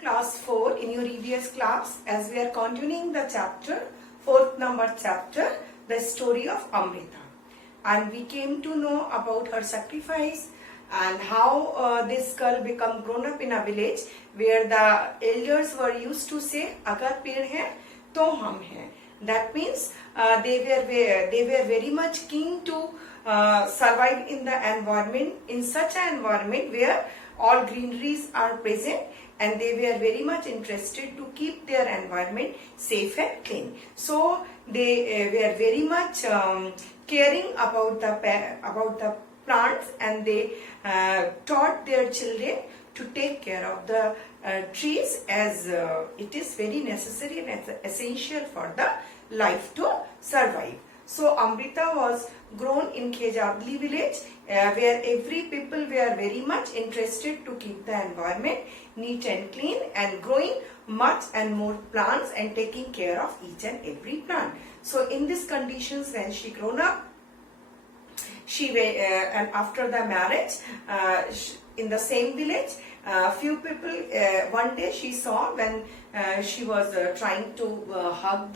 class 4 in your EVS class as we are continuing the chapter, fourth number chapter, the story of Amrita. And we came to know about her sacrifice and how this girl become grown up in a village where the elders were used to say, "Agar ped hai, to hum hai." That means they were very much keen to survive in the environment, in such an environment where all greeneries are present, and they were very much interested to keep their environment safe and clean. So they were very much caring about the plants, and they taught their children to take care of the trees as it is very necessary and essential for the life to survive. So Amrita was grown in Khejabli village where every people were very much interested to keep the environment neat and clean and growing much and more plants and taking care of each and every plant. So in these conditions, when she grown up, and after the marriage in the same village, few people one day she saw when she was trying to hug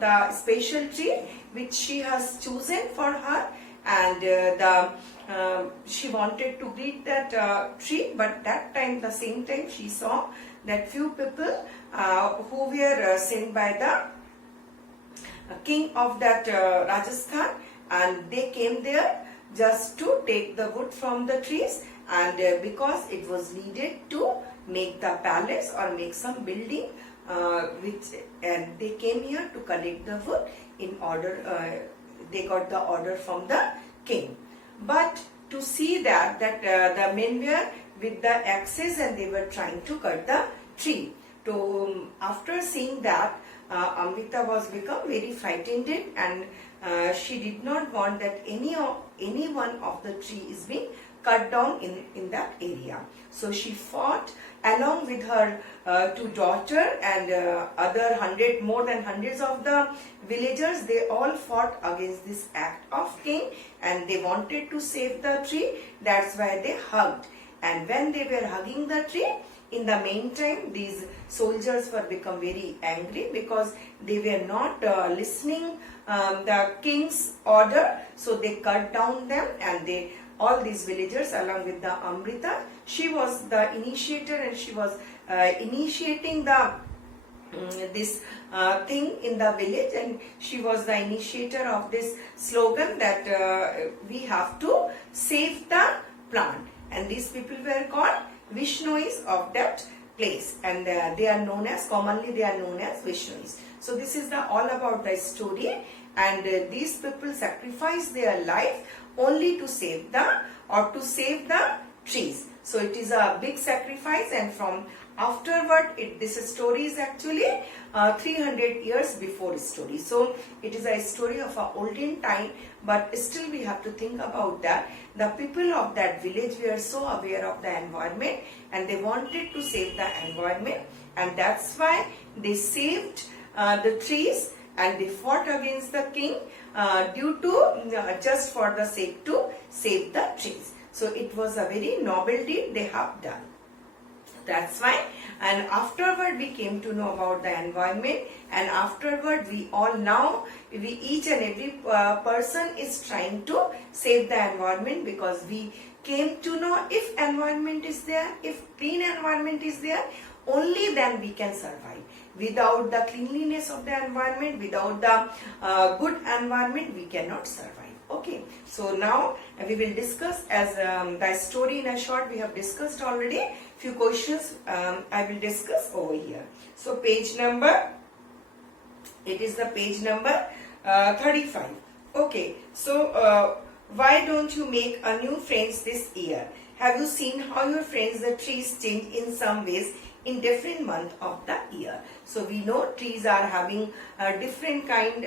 the special tree which she has chosen for her, and she wanted to greet that tree, but that time, the same time, she saw that few people who were sent by the king of that Rajasthan, and they came there just to take the wood from the trees, and because it was needed to make the palace or make some building, and they came here to collect the wood in order. They got the order from the king, but to see that the men were with the axes and they were trying to cut the tree. So after seeing that, Amrita was become very frightened, and she did not want that any one of the tree is being cut down in that area. So she fought along with her two daughters and more than hundreds of the villagers. They all fought against this act of king, and they wanted to save the tree. That's why they hugged. And when they were hugging the tree, in the meantime, these soldiers were become very angry because they were not listening the king's order. So they cut down them, and all these villagers along with the Amrita, she was the initiator, and she was initiating the this thing in the village, and she was the initiator of this slogan that we have to save the plant. And these people were called Vishnois of that place, and they are known as, commonly they are known as Vishnois. So this is all about the story, and these people sacrifice their life only to save the trees. So it is a big sacrifice, and from afterward, this story is actually 300 years before story. So it is a story of a olden time, but still we have to think about that. The people of that village were so aware of the environment, and they wanted to save the environment, and that's why they saved the trees, and they fought against the king due to just for the sake to save the trees. So it was a very noble deed they have done. That's why, and afterward we came to know about the environment, and afterward each and every person is trying to save the environment, because we came to know if environment is there, if clean environment is there, only then we can survive. Without the cleanliness of the environment, without the good environment, we cannot survive. Okay, so now we will discuss as the story in a short we have discussed already. Few questions I will discuss over here. So page number, it is the page number 35. Okay, so why don't you make a new friends this year? Have you seen how your friends, the trees, change in some ways in different month of the year? So we know trees are having different kind,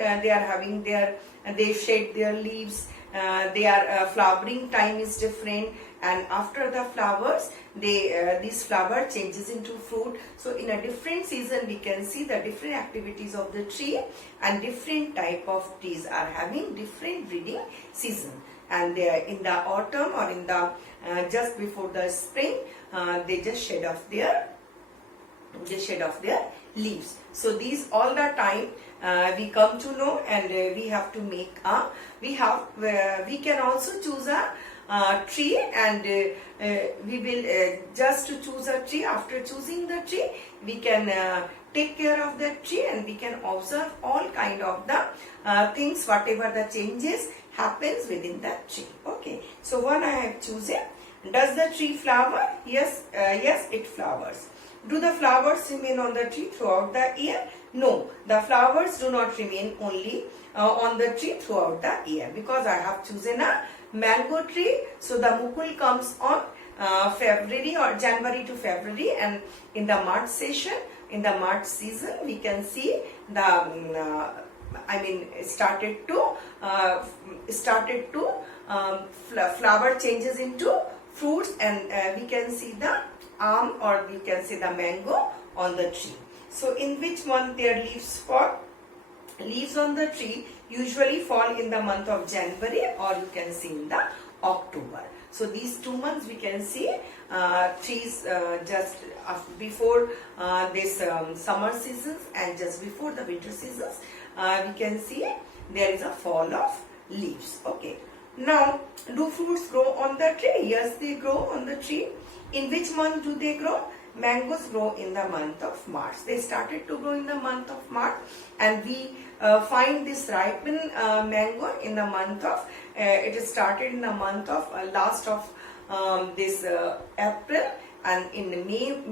they shed their leaves, their flowering time is different, and after the flowers, this flower changes into fruit. So in a different season, we can see the different activities of the tree, and different type of trees are having different breeding season. And in the autumn or in the just before the spring, they just shed off their the shade of their leaves. So these all the time we come to know, and we have to make a, we can also choose a tree, and we will just to choose a tree. After choosing the tree, we can take care of that tree, and we can observe all kind of the things, whatever the changes happens within that tree. Okay, so one I have chosen. Does the tree flower? Yes, yes, it flowers. Do the flowers remain on the tree throughout the year? No, the flowers do not remain only on the tree throughout the year, because I have chosen a mango tree. So the mukul comes on February or January to February, and in the March session, in the March season, we can see the started to flower changes into fruits, and we can see the or we can see the mango on the tree. So in which month their leaves fall? Leaves on the tree usually fall in the month of January, or you can see in the October. So these 2 months we can see trees just before this summer seasons and just before the winter seasons, we can see there is a fall of leaves. Okay. Now, do fruits grow on the tree? Yes, they grow on the tree. In which month do they grow? Mangoes grow in the month of March. They started to grow in the month of March, and we find this ripen mango in the month of, it is started in the month of last of this April, and in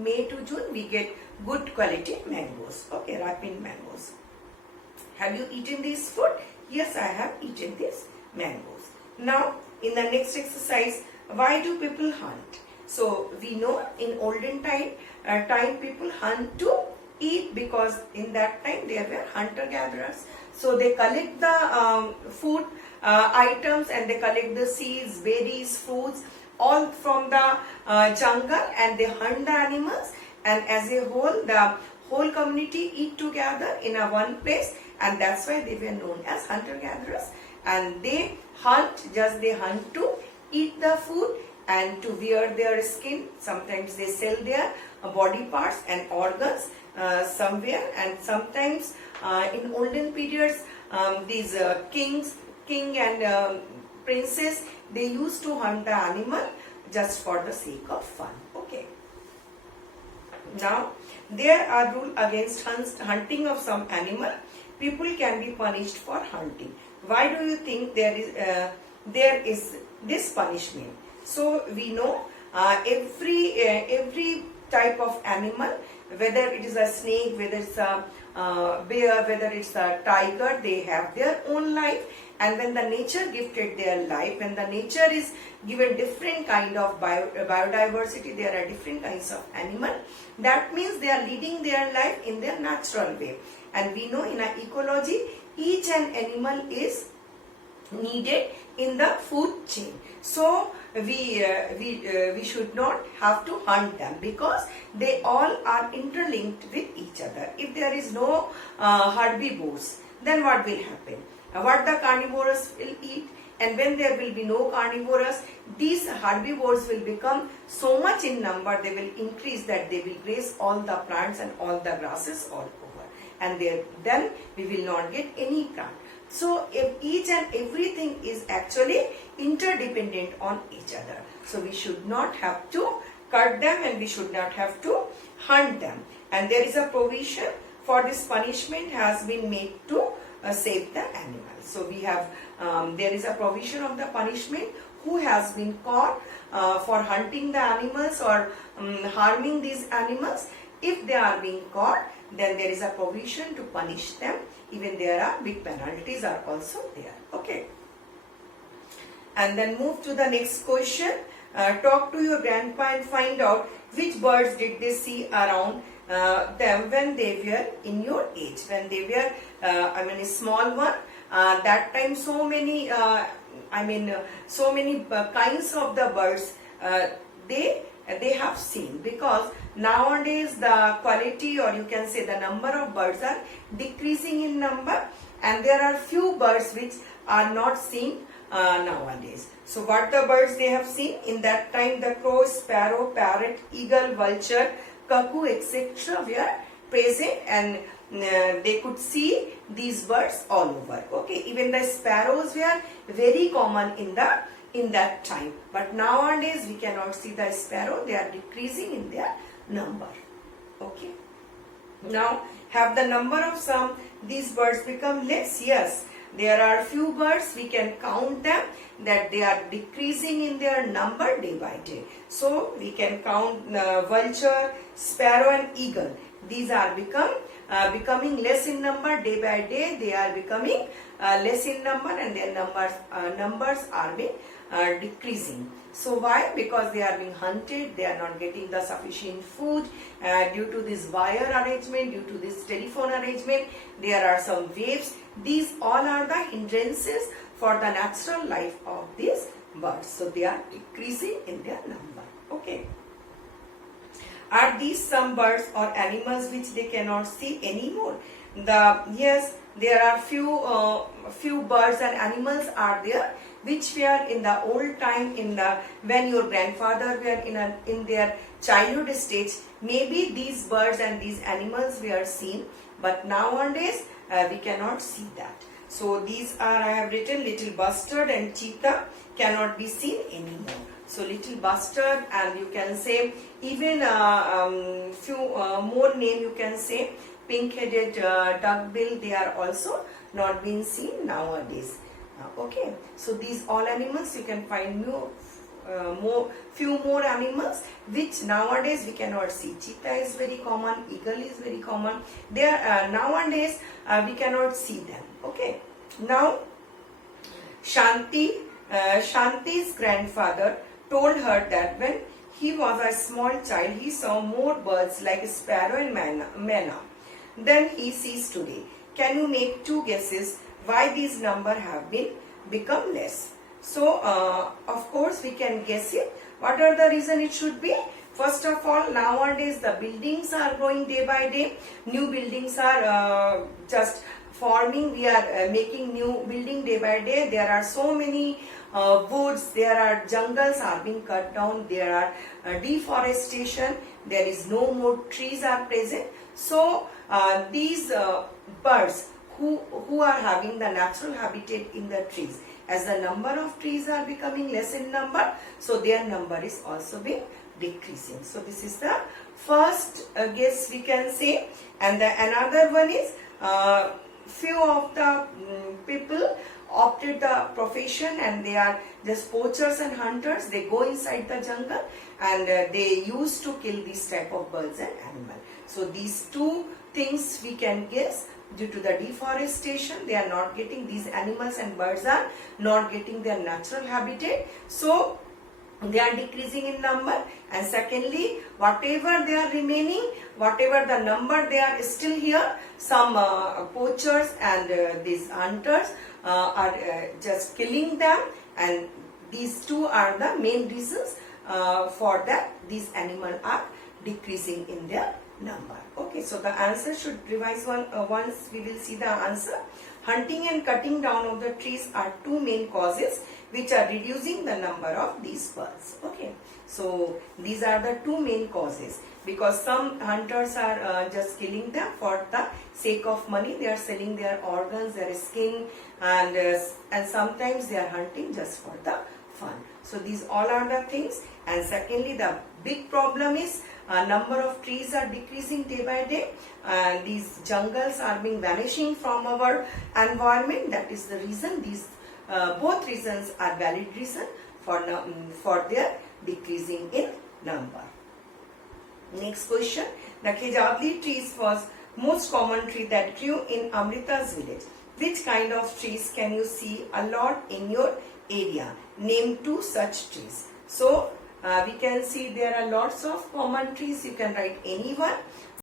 May to June we get good quality mangoes. Okay, ripened mangoes. Have you eaten this food? Yes, I have eaten these mangoes. Now, in the next exercise, why do people hunt? So, we know in olden time people hunt to eat, because in that time they were hunter-gatherers. So, they collect the food items, and they collect the seeds, berries, fruits, all from the jungle, and they hunt the animals, and as a whole, the whole community eat together in a one place, and that's why they were known as hunter-gatherers. And they hunt, they hunt to eat the food and to wear their skin. Sometimes they sell their body parts and organs somewhere, and sometimes in olden periods these king and princes, they used to hunt the animal just for the sake of fun. Okay. Now, there are rules against hunting of some animal. People can be punished for hunting. Why do you think there is this punishment? So we know every type of animal, whether it is a snake, whether it's a bear, whether it's a tiger, they have their own life. And when the nature gifted their life, when the nature is given different kind of biodiversity, there are different kinds of animal. That means they are leading their life in their natural way. And we know in our ecology, each and animal is needed in the food chain. So we should not have to hunt them, because they all are interlinked with each other. If there is no herbivores, then what will happen? What the carnivores will eat, and when there will be no carnivores, these herbivores will become so much in number, they will increase that they will graze all the plants and all the grasses all over, and then we will not get any plant. So if each and everything is actually interdependent on each other. So we should not have to cut them, and we should not have to hunt them. And there is a provision for this punishment has been made to save the animal. So we have, there is a provision of the punishment. Who has been caught for hunting the animals or harming these animals, if they are being caught, then there is a provision to punish them. Even there are big penalties are also there. Okay. And then move to the next question. Talk to your grandpa and find out which birds did they see around them when they were in your age. When they were, a small one. That time so many, so many kinds of the birds they have seen, because nowadays the quality, or you can say the number of birds are decreasing in number, and there are few birds which are not seen nowadays. So what the birds they have seen in that time? The crow, sparrow, parrot, eagle, vulture, cuckoo, etc. were present, and they could see these birds all over. Okay, even the sparrows were very common in that time, but nowadays we cannot see the sparrow. They are decreasing in their number. Okay, now have the number of some these birds become less? Yes, there are few birds, we can count them, that they are decreasing in their number day by day. So we can count vulture, sparrow and eagle. These are becoming less in number day by day. They are becoming less in number, and their numbers are being decreasing. So why? Because they are being hunted, they are not getting the sufficient food due to this wire arrangement, due to this telephone arrangement. There are some waves. These all are the hindrances for the natural life of these birds. So they are decreasing in their number. Okay. Are these some birds or animals which they cannot see anymore? Yes, there are few birds and animals are there which were in the old time, when your grandfather were in their childhood stage. Maybe these birds and these animals were seen, but nowadays we cannot see that. So these are, I have written, little bustard and cheetah cannot be seen anymore. So little bustard, and you can say even few more name you can say, pink-headed duckbill, they are also not being seen nowadays. Okay, so these all animals you can find few more animals which nowadays we cannot see. Cheetah is very common, eagle is very common. They are nowadays we cannot see them. Okay, now Shanti's grandfather told her that when he was a small child, he saw more birds like sparrow and manna than he sees today. Can you make two guesses why these numbers have become less? So, of course, we can guess it. What are the reason it should be? First of all, nowadays the buildings are growing day by day. New buildings are just forming. We are making new building day by day. There are so many woods, there are jungles are being cut down, there are deforestation, there is no more trees are present. So these birds who are having the natural habitat in the trees, as the number of trees are becoming less in number, so their number is also being decreasing. So this is the first guess we can say. And another one is few of the people opted the profession and they are just poachers and hunters. They go inside the jungle and they used to kill these type of birds and animals. So these two things we can guess. Due to the deforestation, they are not getting, these animals and birds are not getting their natural habitat. So they are decreasing in number. And secondly, whatever they are remaining, whatever the number they are still here, some poachers and these hunters are just killing them, and these two are the main reasons for that these animals are decreasing in their number. Okay, so the answer should revise once we will see the answer. Hunting and cutting down of the trees are two main causes which are reducing the number of these birds. Okay, so these are the two main causes, because some hunters are just killing them for the sake of money. They are selling their organs, their skin, and sometimes they are hunting just for the fun. So these all are the things. And secondly, the big problem is number of trees are decreasing day by day, and these jungles are being vanishing from our environment. That is the reason. These both reasons are valid reason for their decreasing in number. Next question. The Khejadli trees was most common tree that grew in Amrita's village. Which kind of trees can you see a lot in your area? Name two such trees. So we can see there are lots of common trees. You can write any one,